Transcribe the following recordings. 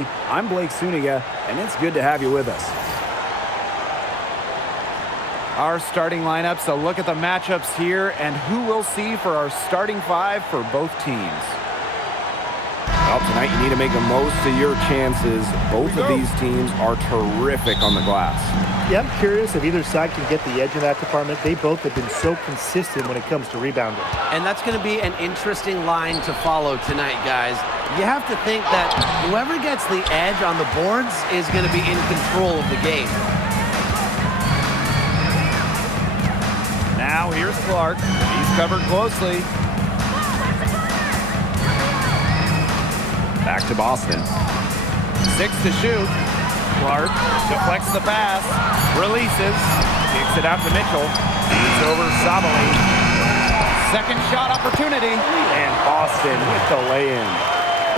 Miami. I'm Blake Suniga, and it's good to have you with us. Our starting lineups, a look at the matchups here and who we'll see for our starting five for both teams. Well, tonight you need to make the most of your chances. Both of these teams are terrific on the glass. Yeah, I'm curious if either side can get the edge in that department. They both have been so consistent when it comes to rebounding. And that's going to be an interesting line to follow tonight, guys. You have to think that whoever gets the edge on the boards is going to be in control of the game. Now here's Clark. He's covered closely. Back to Boston. 6 to shoot. Clark deflects the pass, releases, kicks it out to Mitchell. Beats over Sabali. Second shot opportunity. And Boston with the lay-in.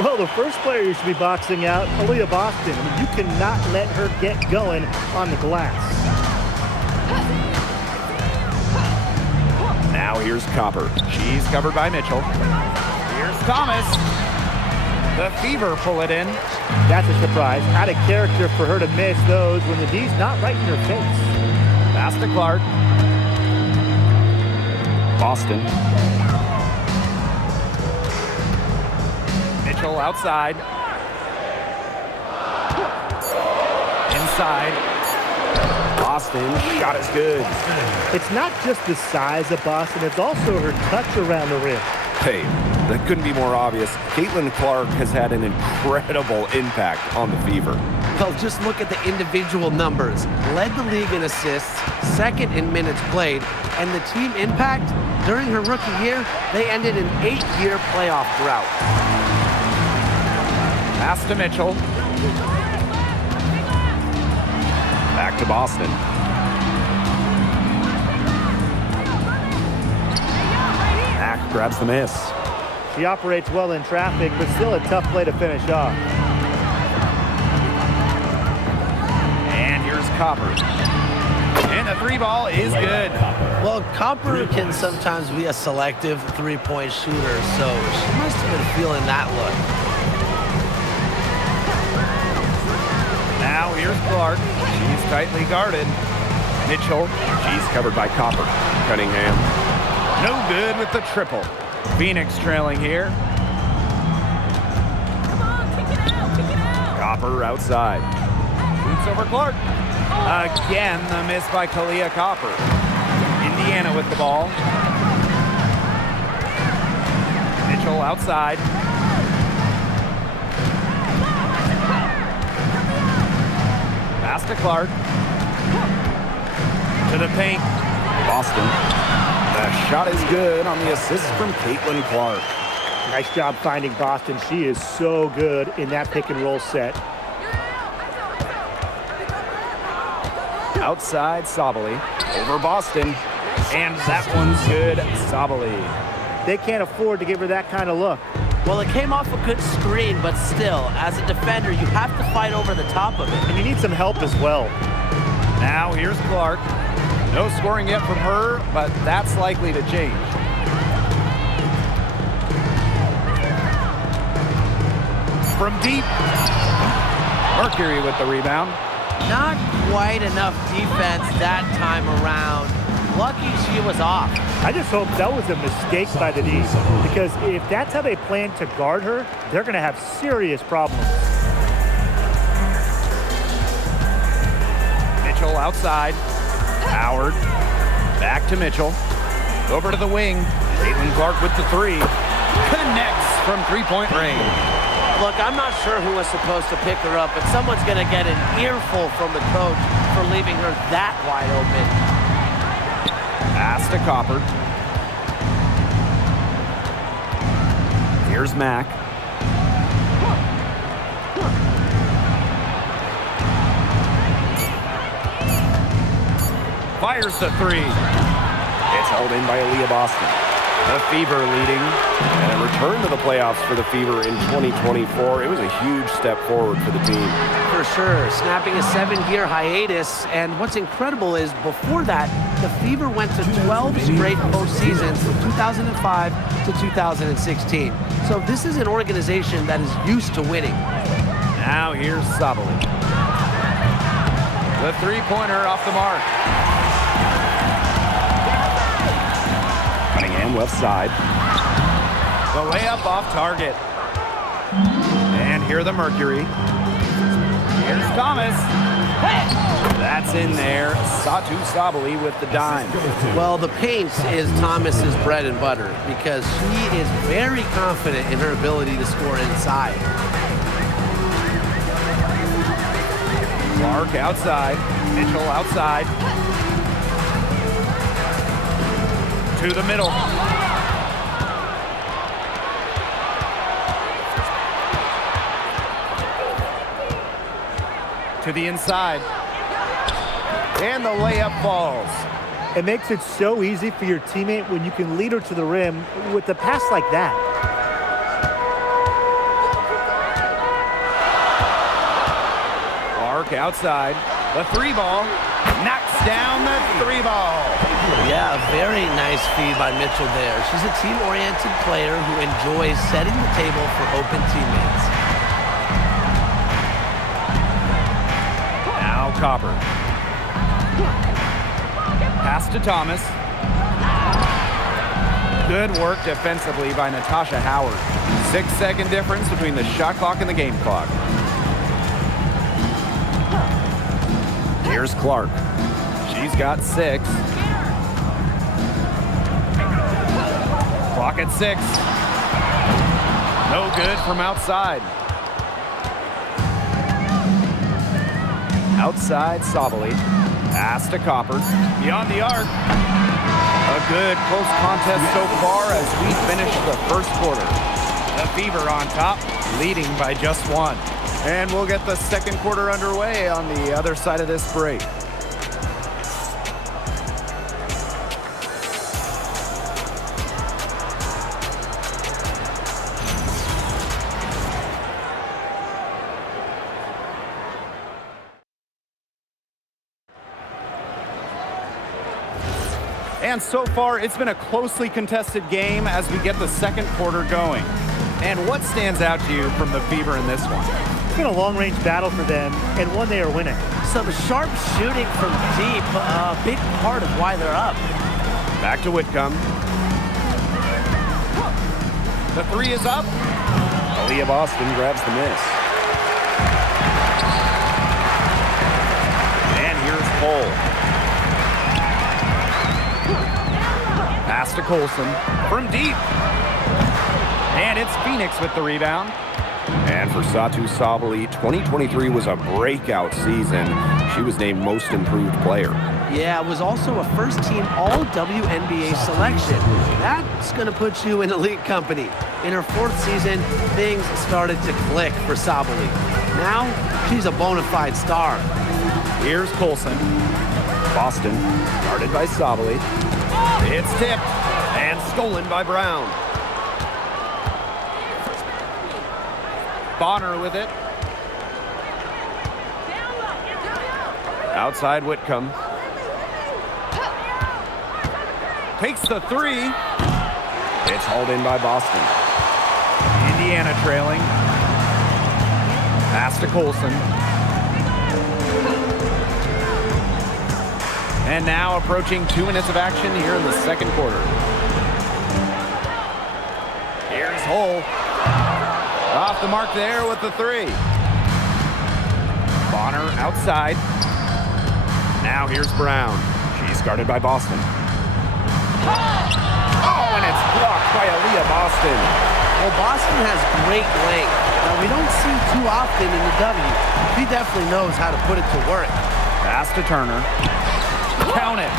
Well, the first player you should be boxing out, Aliyah Boston. I mean, you cannot let her get going on the glass. Now here's Copper. She's covered by Mitchell. Here's Thomas. The Fever pull it in. That's a surprise. Out of character for her to miss those when the D's not right in her face. Pass to Clark. Boston. Mitchell outside. Inside. Boston, shot is good. It's not just the size of Boston, it's also her touch around the rim. Hey, that couldn't be more obvious. Caitlin Clark has had an incredible impact on the Fever. Well, just look at the individual numbers. Led the league in assists, second in minutes played, and the team impact during her rookie year, they ended an 8-year playoff drought. Pass to Mitchell. Back to Boston. Mack grabs the miss. She operates well in traffic, but still a tough play to finish off. And here's Copper. And the three ball is good. Well, Copper can sometimes be a selective three-point shooter, so she must have been feeling that look. Now here's Clark. She's tightly guarded. Mitchell. She's covered by Copper. Cunningham. No good with the triple. Phoenix trailing here. Copper outside. Shoots over Clark. Again, the miss by Kalia Copper. Indiana with the ball. Mitchell outside. Pass to Clark. To the paint. Boston. The shot is good on the assist from Caitlin Clark. Nice job finding Boston. She is so good in that pick and roll set. Outside Sabali. Over Boston. And that one's good. Sabali. They can't afford to give her that kind of look. Well, it came off a good screen, but still, as a defender, you have to fight over the top of it. And you need some help as well. Now here's Clark. No scoring yet from her, but that's likely to change. From deep. Mercury with the rebound. Not quite enough defense that time around. Lucky she was off. I just hope that was a mistake by the D's, because if that's how they plan to guard her, they're going to have serious problems. Mitchell outside. Howard. Back to Mitchell. Over to the wing. Caitlin Clark with the three. Connects from three-point range. Look, I'm not sure who was supposed to pick her up, but someone's going to get an earful from the coach for leaving her that wide open. Pass to Copper. Here's Mack. Fires the three. It's held in by Aliyah Boston. The Fever leading. And a return to the playoffs for the Fever in 2024. It was a huge step forward for the team. For sure, snapping a 7-year hiatus. And what's incredible is before that, the Fever went to 12 straight postseasons from 2005 to 2016. So this is an organization that is used to winning. Now here's Sabali. The three-pointer off the mark. Cunningham left side. The layup off target. And here the Mercury. Here's Thomas. That's in there. Satu Sabali with the dime. Well, the paint is Thomas's bread and butter because she is very confident in her ability to score inside. Clark outside. Mitchell outside. To the middle. To the inside. And the layup falls. It makes it so easy for your teammate when you can lead her to the rim with a pass like that. Clark outside. The three ball. Knocks down the three ball. Yeah, a very nice feed by Mitchell there. She's a team-oriented player who enjoys setting the table for open teammates. Now Copper. Pass to Thomas. Good work defensively by Natasha Howard. 6-second difference between the shot clock and the game clock. Here's Clark. She's got 6. Clock at 6. No good from outside. Outside Sabali. Pass to Copper. Beyond the arc. A good close contest so far as we finish the first quarter. The Fever on top, leading by just 1. And we'll get the second quarter underway on the other side of this break. And so far, it's been a closely contested game as we get the second quarter going. And what stands out to you from the Fever in this one? It's been a long-range battle for them, and one they are winning. Some sharp shooting from deep, a big part of why they're up. Back to Whitcomb. The three is up. Aliyah Boston grabs the miss. And here's Cole. Pass to Colson from deep. And it's Phoenix with the rebound. And for Satu Sabali, 2023 was a breakout season. She was named Most Improved Player. Yeah, it was also a first-team All-WNBA selection. That's going to put you in elite company. In her 4th season, things started to click for Sabali. Now, she's a bona fide star. Here's Colson. Boston, Guarded by Sabali. It's tipped and stolen by Brown. Bonner with it. Outside Whitcomb. Takes the three. it's hauled in by Boston. Indiana trailing. Pass to Colson. And now approaching 2 minutes of action here in the second quarter. Here's Hull. Off the mark there with the three. Bonner outside. Now here's Brown. She's guarded by Boston. Oh, and it's blocked by Aliyah Boston. Well, Boston has great length. Now, we don't see too often in the W. He definitely knows how to put it to work. Pass to Turner. Count it.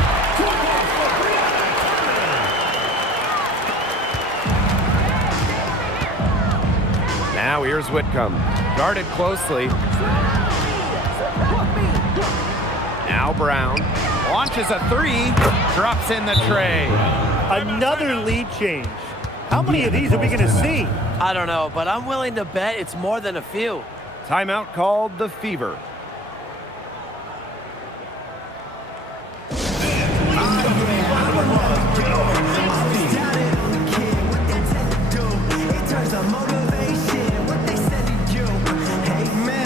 Now here's Whitcomb. Guarded closely. Now Brown. Launches a three. Drops in the tray. Another lead change. How many of these are we going to see? I don't know, but I'm willing to bet it's more than a few. Timeout called the Fever. Motivation, what they said to you. Hey man.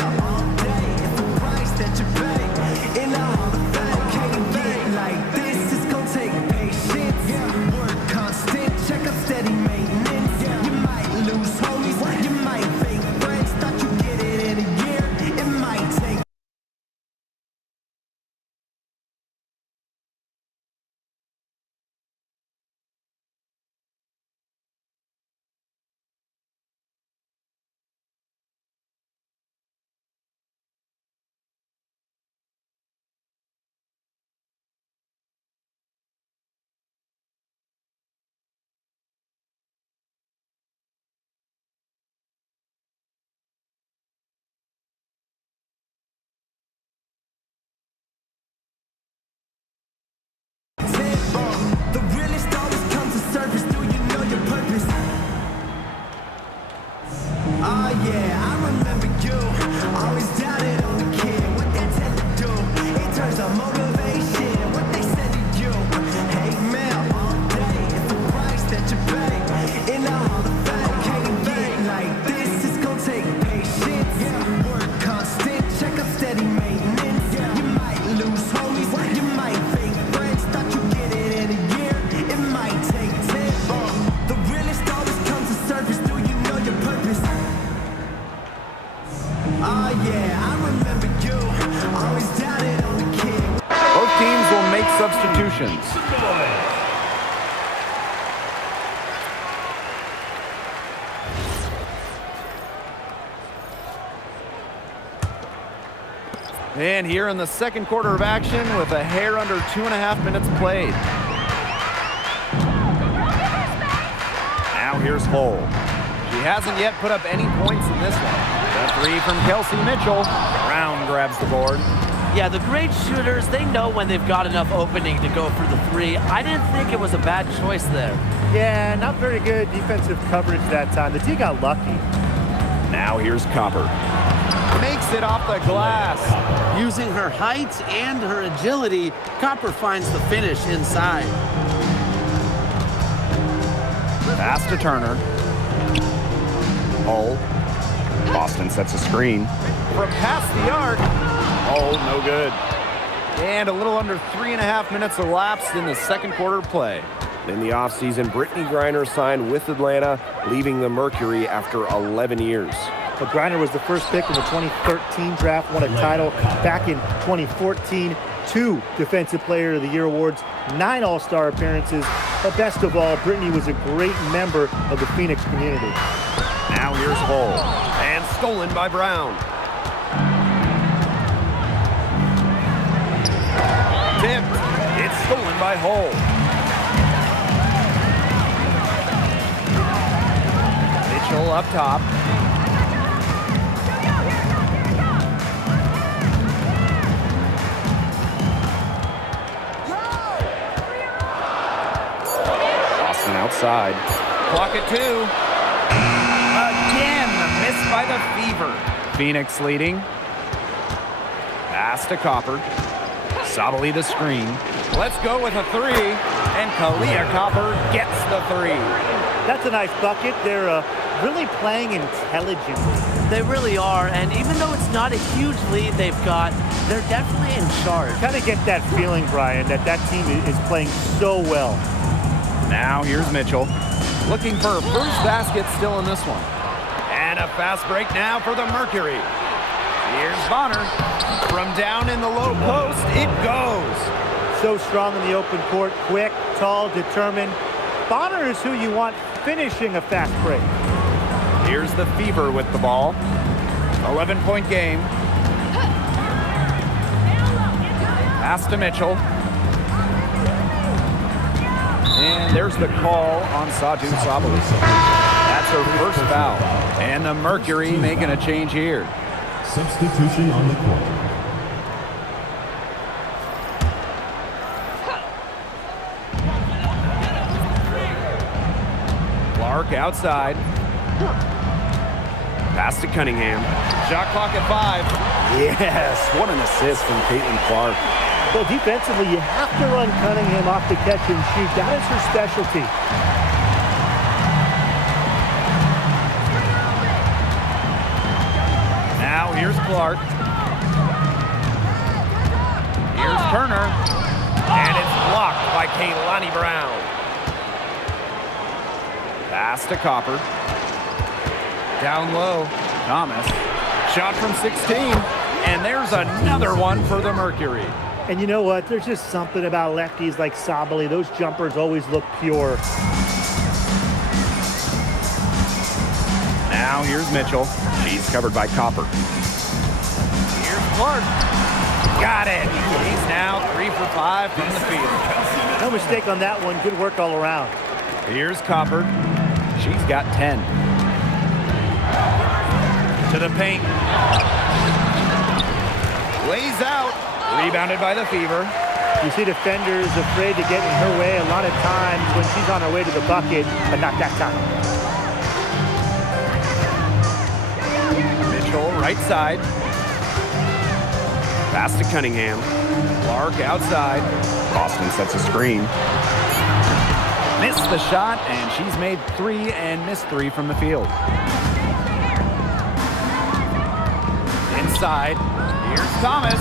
Both teams will make substitutions. And here in the second quarter of action with a hair under 2.5 minutes played. Now here's Hull. She hasn't yet put up any points in this one. The three from Kelsey Mitchell. Brown grabs the board. Yeah, the great shooters, they know when they've got enough opening to go for the three. I didn't think it was a bad choice there. Yeah, not very good defensive coverage that time. The team got lucky. Now here's Copper. Makes it off the glass. Using her height and her agility, Copper finds the finish inside. Pass to Turner. Hull. Boston sets a screen. From past the arc. Oh, no good. And a little under 3.5 minutes elapsed in the second quarter play. In the offseason, Brittany Griner signed with Atlanta, leaving the Mercury after 11 years. But Griner was the first pick in the 2013 draft, won a title back in 2014, 2 Defensive Player of the Year awards, 9 All-Star appearances. But best of all, Brittany was a great member of the Phoenix community. Now here's Hull. And stolen by Brown. Tipped. It's stolen by Hull. Mitchell up top. Boston outside. Clock at 2. Again, the miss by the Fever. Phoenix leading. Pass to Copper. Sabali the screen. Let's go with a 3. And Aliyah Copper gets the 3. That's a nice bucket. They're really playing intelligently. They really are, and even though it's not a huge lead they've got, they're definitely in charge. Kind of get that feeling, Brian, that team is playing so well. Now here's Mitchell. Looking for a first basket still in this one. And a fast break now for the Mercury. Here's Bonner. From down in the low post, it goes. So strong in the open court, quick, tall, determined. Bonner is who you want finishing a fast break. Here's the Fever with the ball. 11-point game. Pass to Mitchell. And there's the call on Saju Sabali. That's her first foul. And the Mercury making a change here. Substitution on the court. Clark outside. Pass to Cunningham. Shot clock at 5. Yes, what an assist from Caitlin Clark. Well, defensively, you have to run Cunningham off the catch and shoot. That is her specialty. Now here's Clark. Here's Turner. And it's blocked by Kaylani Brown. Pass to Copper. Down low. Thomas. Shot from 16. And there's another one for the Mercury. And you know what? There's just something about lefties like Sabali. Those jumpers always look pure. Now here's Mitchell. She's covered by Copper. Here's Clark. Got it. He's now 3 for 5 from the field. No mistake on that one. Good work all around. Here's Copper. She's got 10. To the paint. Lays out. Rebounded by the Fever. You see defenders afraid to get in her way a lot of times when she's on her way to the bucket, but not that time. Mitchell, right side. Pass to Cunningham. Clark outside. Boston sets a screen. Missed the shot, and she's made 3 and missed 3 from the field. Inside. Here's Thomas.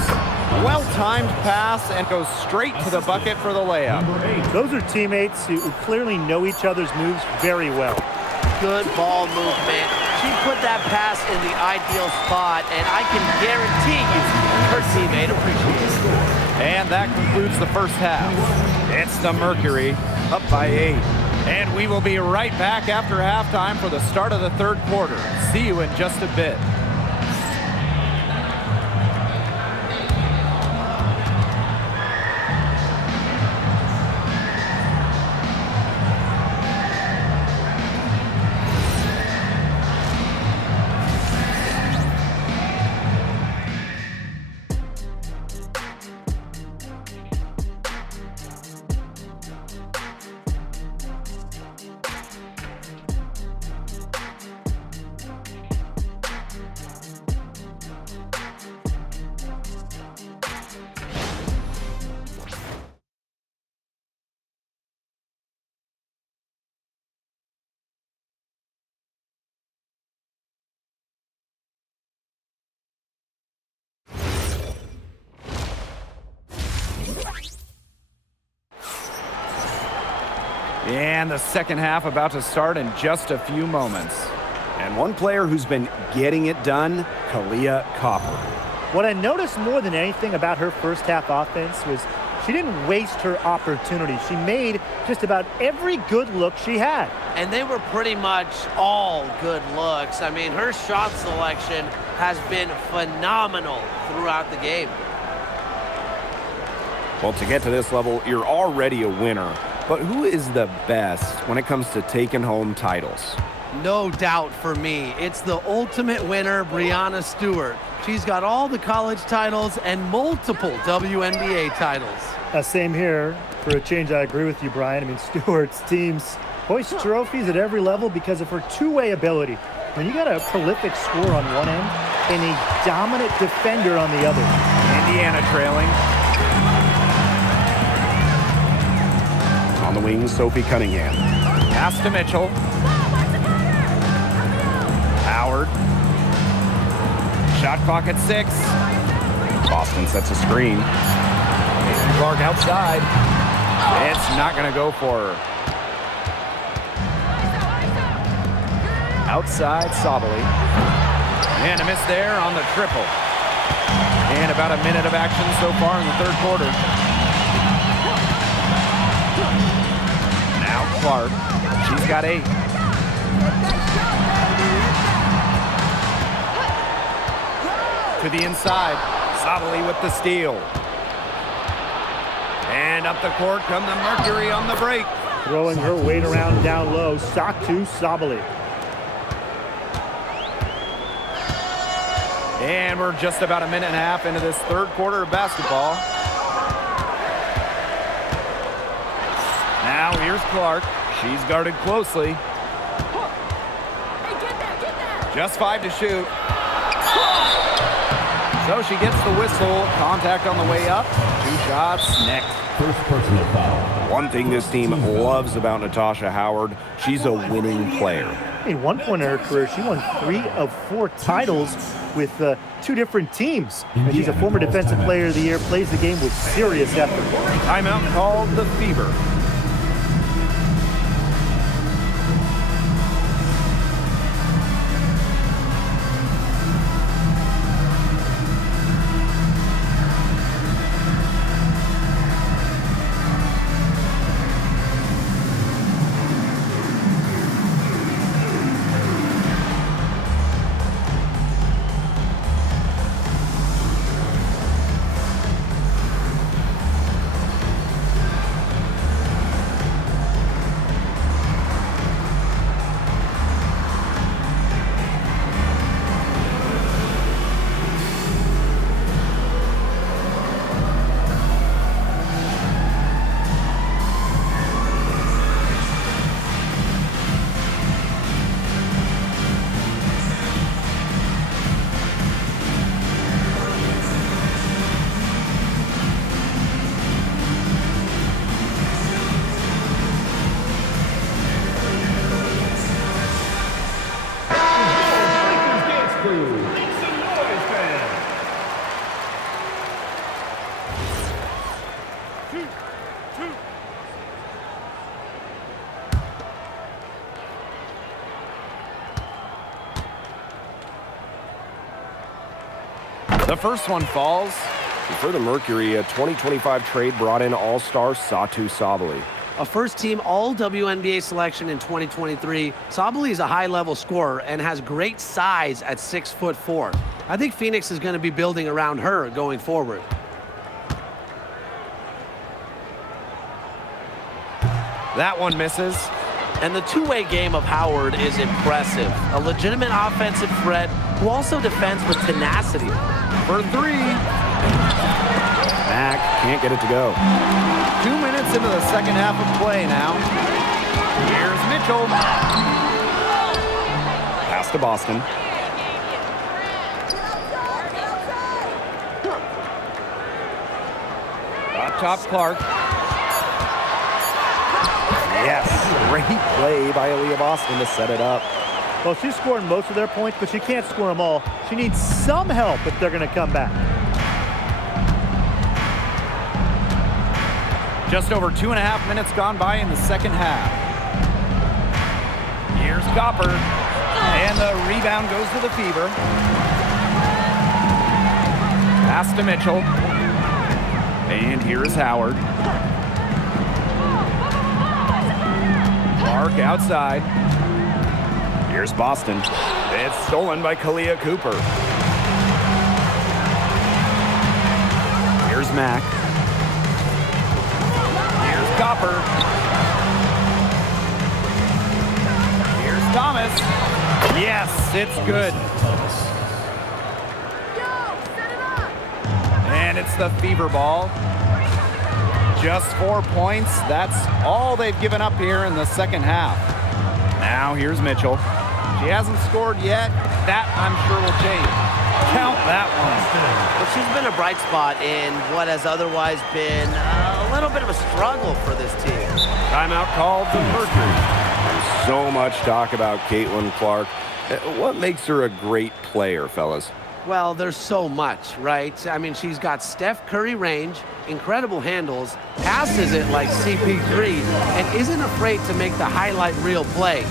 Well-timed pass and goes straight to the bucket for the layup. Those are teammates who clearly know each other's moves very well. Good ball movement. She put that pass in the ideal spot, and I can guarantee you her teammate appreciates it. And that concludes the first half. It's the Mercury up by 8. And we will be right back after halftime for the start of the third quarter. See you in just a bit. And the second half about to start in just a few moments. And one player who's been getting it done, Aliyah Boston. What I noticed more than anything about her first half offense was she didn't waste her opportunity. She made just about every good look she had. And they were pretty much all good looks. I mean, her shot selection has been phenomenal throughout the game. Well, to get to this level, you're already a winner. But who is the best when it comes to taking home titles? No doubt for me, it's the ultimate winner, Breanna Stewart. She's got all the college titles and multiple WNBA titles. Same here. For a change, I agree with you, Brian. I mean, Stewart's teams hoist trophies at every level because of her two-way ability. When you got a prolific scorer on one end and a dominant defender on the other. Indiana trailing. On the wing, Sophie Cunningham. Pass to Mitchell. Howard. Shot clock at 6. Boston sets a screen. Clark outside. It's not going to go for her. Outside, Sabali. And a miss there on the triple. And about a minute of action so far in the third quarter. Now Clark. She's got 8. To the inside. Sabali with the steal. And up the court come the Mercury on the break. Throwing her weight around down low. Satu Sabali. And we're just about a minute and a half into this third quarter of basketball. Now here's Clark. She's guarded closely. Just 5 to shoot. So she gets the whistle. Contact on the way up. 2 shots next. First personal foul. One thing this team loves about Natasha Howard, she's a winning player. At one point in her career, she won 3 of 4 titles with 2 different teams. And she's a former Defensive Player of the Year, plays the game with serious effort. Timeout called the Fever. The first one falls. And for the Mercury, a 2025 trade brought in all-star Satu Sabally. A first-team All-WNBA selection in 2023, Sabally is a high-level scorer and has great size at 6'4". I think Phoenix is going to be building around her going forward. That one misses. And the two-way game of Howard is impressive. A legitimate offensive threat who also defends with tenacity. For three. Mack can't get it to go. 2 minutes into the second half of play now. Here's Mitchell. Pass to Boston. Up top, Clark. Yes, great play by Aliyah Boston to set it up. Well, she's scoring most of their points, but she can't score them all. She needs some help if they're going to come back. Just over 2.5 minutes gone by in the second half. Here's Copper. And the rebound goes to the Fever. Pass to Mitchell. And here is Howard. Clark outside. Here's Boston. It's stolen by Kalia Cooper. Here's Mack. Here's Copper. Here's Thomas. Yes, it's good. And it's the Fever ball. Just 4 points. That's all they've given up here in the second half. Now here's Mitchell. She hasn't scored yet. That, I'm sure, will change. Count that one. But she's been a bright spot in what has otherwise been a little bit of a struggle for this team. Timeout called the Mercury. There's so much talk about Caitlin Clark. What makes her a great player, fellas? Well, there's so much, right? I mean, she's got Steph Curry range, incredible handles, passes it like CP3, and isn't afraid to make the highlight reel play.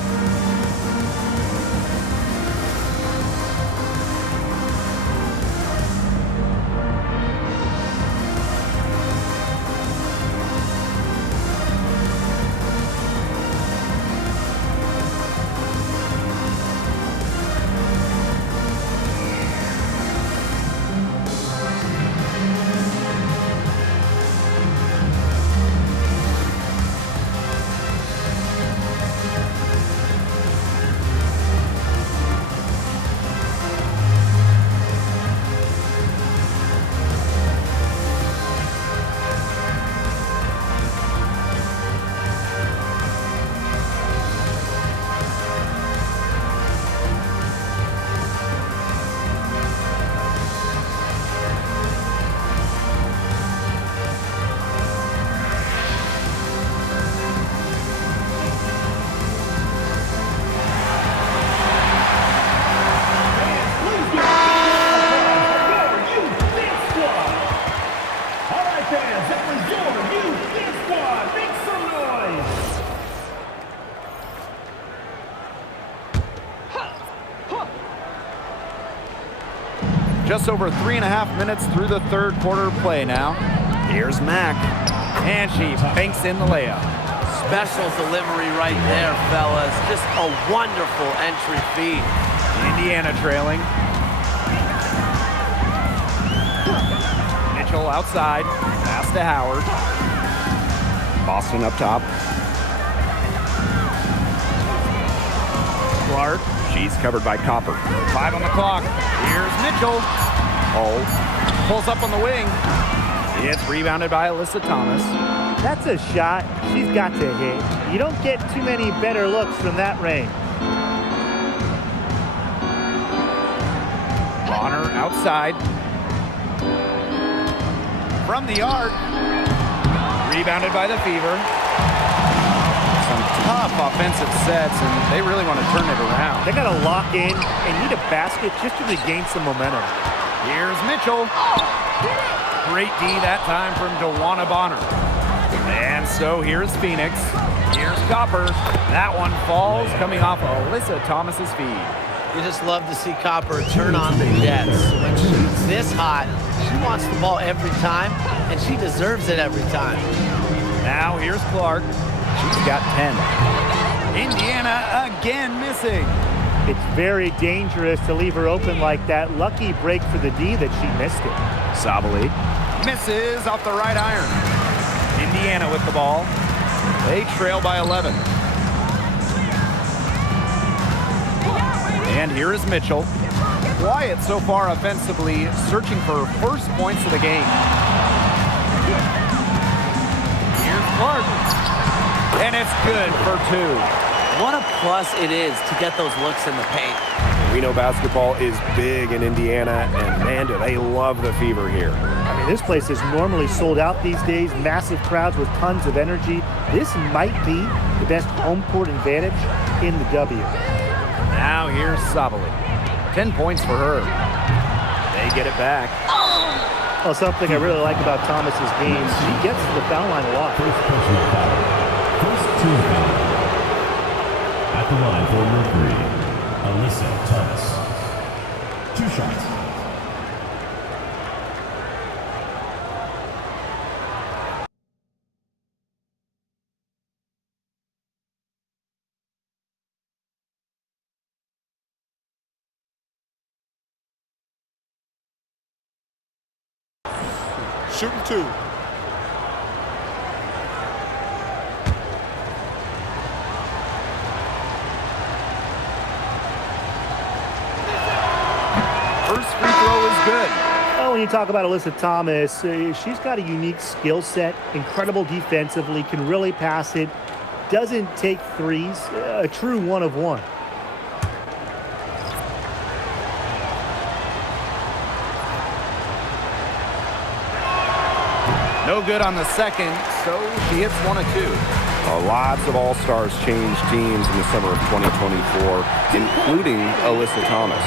Just over 3.5 minutes through the third quarter play now. Here's Mack. And she banks in the layup. Special delivery right there, fellas. Just a wonderful entry feed. Indiana trailing. Mitchell outside. Pass to Howard. Boston up top. Clark. She's covered by Copper. 5 on the clock. Here's Mitchell. Oh. Pulls up on the wing. It's rebounded by Alyssa Thomas. That's a shot she's got to hit. You don't get too many better looks from that range. Bonner outside. From the arc. Rebounded by the Fever. Some tough offensive sets, and they really want to turn it around. They got to lock in and need a basket just to regain some momentum. Here's Mitchell. Great D that time from DeWanna Bonner. And so here's Phoenix. Here's Copper. That one falls, coming off Alyssa Thomas's feed. You just love to see Copper turn on the Jets. When she's this hot, she wants the ball every time, and she deserves it every time. Now here's Clark. She's got 10. Indiana again missing. It's very dangerous to leave her open like that. Lucky break for the D that she missed it. Sabally misses off the right iron. Indiana with the ball. They trail by 11. And here is Mitchell. Quiet so far offensively, searching for first points of the game. Here's Clark. And it's good for 2. What a plus it is to get those looks in the paint. We know basketball is big in Indiana, and man, do they love the Fever here. I mean, this place is normally sold out these days, massive crowds with tons of energy. This might be the best home court advantage in the W. Now here's Sabally. 10 points for her. They get it back. Well, something I really like about Thomas's game, she gets to the foul line a lot. First personal foul. First team foul. At the line for Mercury, Alyssa Thomas. 2 shots. Shooting 2. First free throw is good. Oh, when you talk about Alyssa Thomas, she's got a unique skill set, incredible defensively, can really pass it, doesn't take threes, a true one of one. No good on the second, so she hits 1 of 2. Lots of All-Stars changed teams in the summer of 2024, including Alyssa Thomas.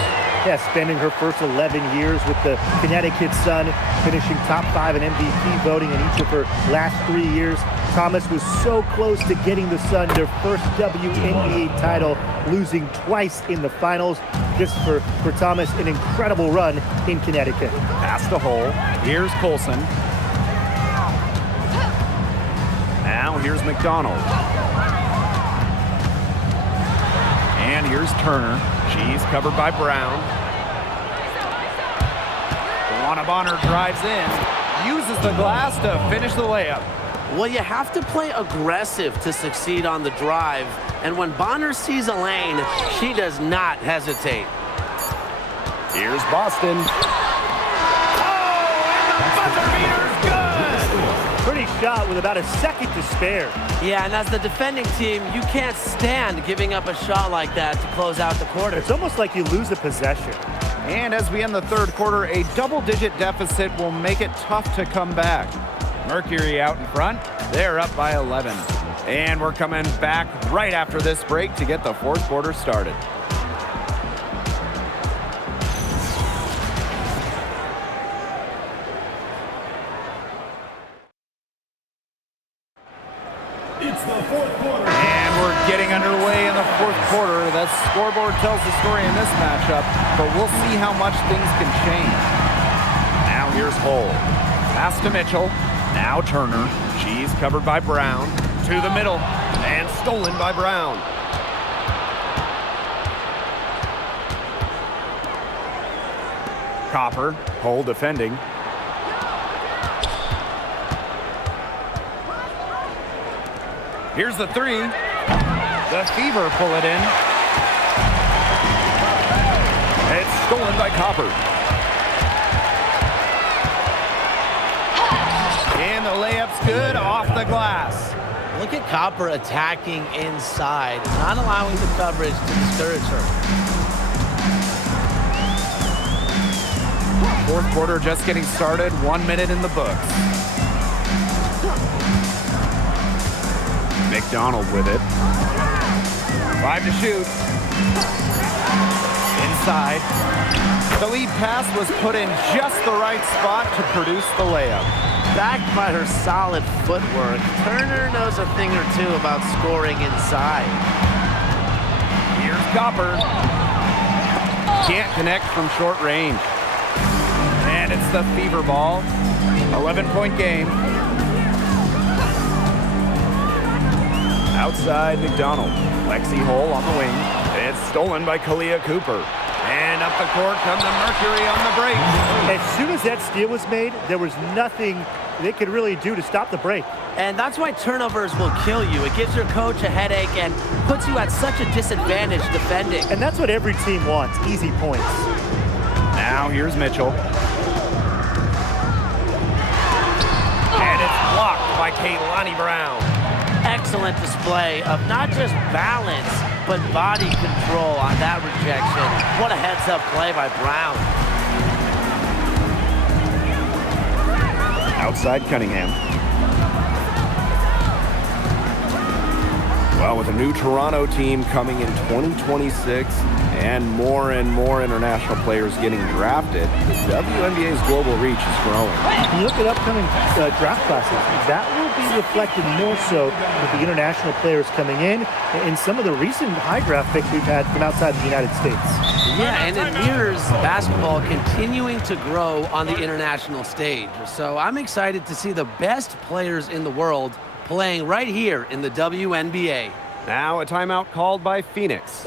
Yeah, spending her first 11 years with the Connecticut Sun, finishing top 5 in MVP voting in each of her last 3 years. Thomas was so close to getting the Sun their first WNBA title, losing twice in the finals. This for Thomas, an incredible run in Connecticut. Past the hole. Here's Colson. Now here's McDonald. And here's Turner. She's covered by Brown. DeWanna Bonner drives in, uses the glass to finish the layup. Well, you have to play aggressive to succeed on the drive. And when Bonner sees a lane, she does not hesitate. Here's Boston. Oh, and the buzzer beater's good! Pretty shot with about a second to spare. Yeah, and as the defending team, you can't stand giving up a shot like that to close out the quarter. It's almost like you lose a possession. And as we end the third quarter, a double-digit deficit will make it tough to come back. Mercury out in front. They're up by 11. And we're coming back right after this break to get the fourth quarter started. It's the fourth quarter. And we're getting underway in the fourth quarter. That scoreboard tells the story in this matchup, but we'll see how much things can change. Now here's Hull. Pass to Mitchell. Now Turner. She's covered by Brown. To the middle. And stolen by Brown. Copper. Hull defending. Here's the three. The Fever pull it in. It's stolen by Copper. And the layup's good off the glass. Look at Copper attacking inside, not allowing the coverage to discourage her. Fourth quarter just getting started. 1 minute in the books. McDonald with it. 5 to shoot. Inside. The lead pass was put in just the right spot to produce the layup. Backed by her solid footwork, Turner knows a thing or two about scoring inside. Here's Copper. Can't connect from short range. And it's the Fever ball. 11-point game. Outside McDonald. Lexi Hole on the wing. It's stolen by Kalia Cooper. And up the court come the Mercury on the break. As soon as that steal was made, there was nothing they could really do to stop the break. And that's why turnovers will kill you. It gives your coach a headache and puts you at such a disadvantage defending. And that's what every team wants, easy points. Now here's Mitchell. And it's blocked by Kaylani Brown. Excellent display of not just balance, but body control on that rejection. What a heads-up play by Brown. Outside Cunningham. Well, with a new Toronto team coming in 2026 and more international players getting drafted, the WNBA's global reach is growing. When you look at upcoming draft classes, that will be reflected more so with the international players coming in and some of the recent high draft picks we've had from outside the United States. Yeah, and it mirrors basketball continuing to grow on the international stage. So I'm excited to see the best players in the world playing right here in the WNBA. Now a timeout called by Phoenix.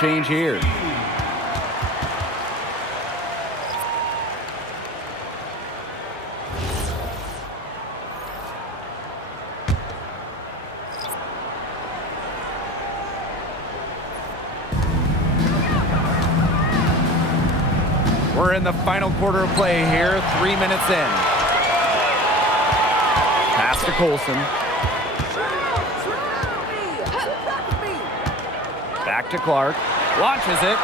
Change here. We're in the final quarter of play here, 3 minutes in. Pass to Colson. Back to Clark. Launches it.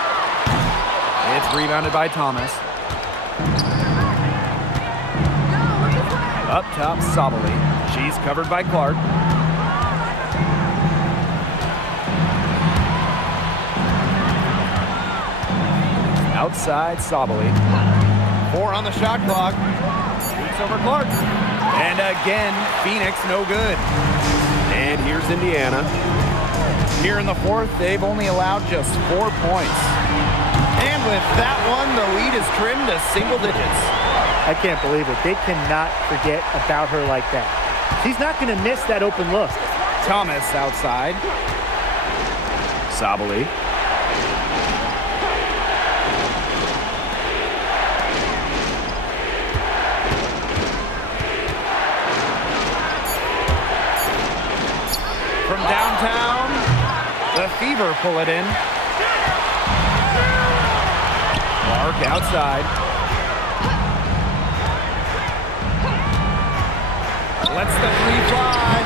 It's rebounded by Thomas. Up top, Sabali. She's covered by Clark. Outside, Sabali. 4 on the shot clock. Shoots over Clark. And again, Phoenix no good. And here's Indiana. Here in the fourth, they've only allowed just 4 points. And with that one, the lead is trimmed to single digits. I can't believe it. They cannot forget about her like that. She's not going to miss that open look. Thomas outside. Sabali. From downtown, the Fever pull it in. Clark outside. Lets the three fly.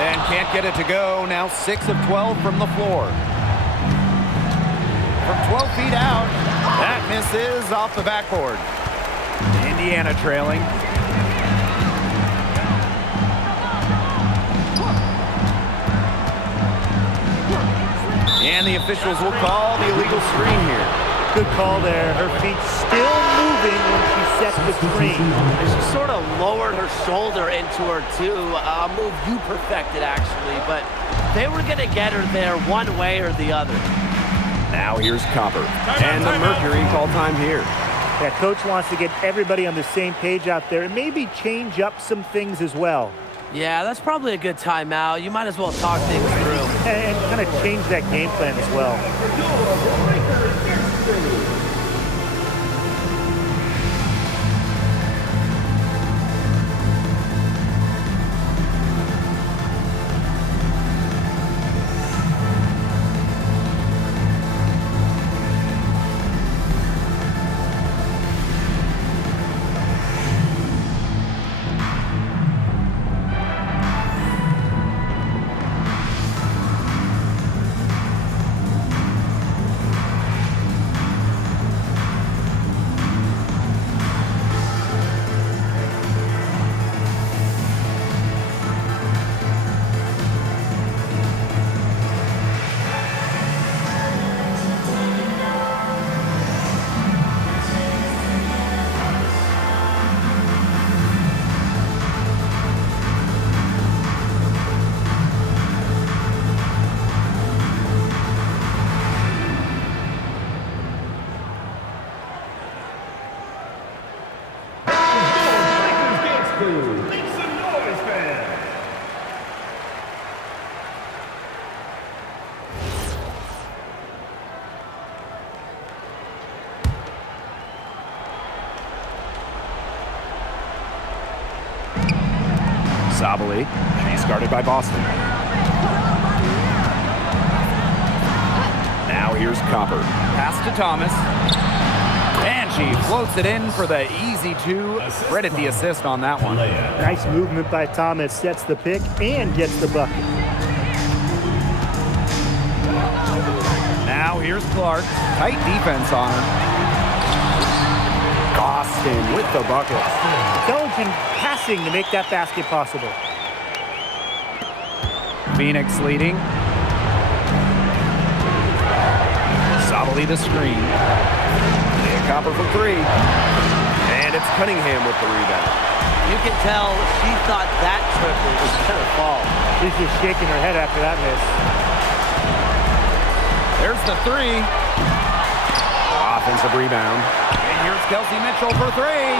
And can't get it to go. Now 6 of 12 from the floor. From 12 feet out, that misses off the backboard. Indiana trailing. And the officials will call the illegal screen here. Good call there. Her feet still moving when she sets the screen. And she sort of lowered her shoulder into her, too. A move you perfected, actually. But they were going to get her there one way or the other. Now here's Copper. And the Mercury call time here. Yeah, coach wants to get everybody on the same page out there and maybe change up some things as well. Yeah, that's probably a good timeout. You might as well talk things through. And kind of change that game plan as well. Sabali, she's guarded by Boston. Now here's Copper. Pass to Thomas. And she floats it in for the easy two. Credit the assist on that one. Nice movement by Thomas. Sets the pick and gets the bucket. Now here's Clark. Tight defense on her. Boston with the bucket. Intelligent passing to make that basket possible. Phoenix leading. Sabali the screen. And Copper for three. And it's Cunningham with the rebound. You can tell she thought that triple was going to fall. She's just shaking her head after that miss. There's the three. Offensive rebound. And here's Kelsey Mitchell for three.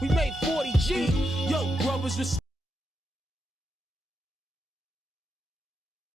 We made 40 G. Yo, brothers,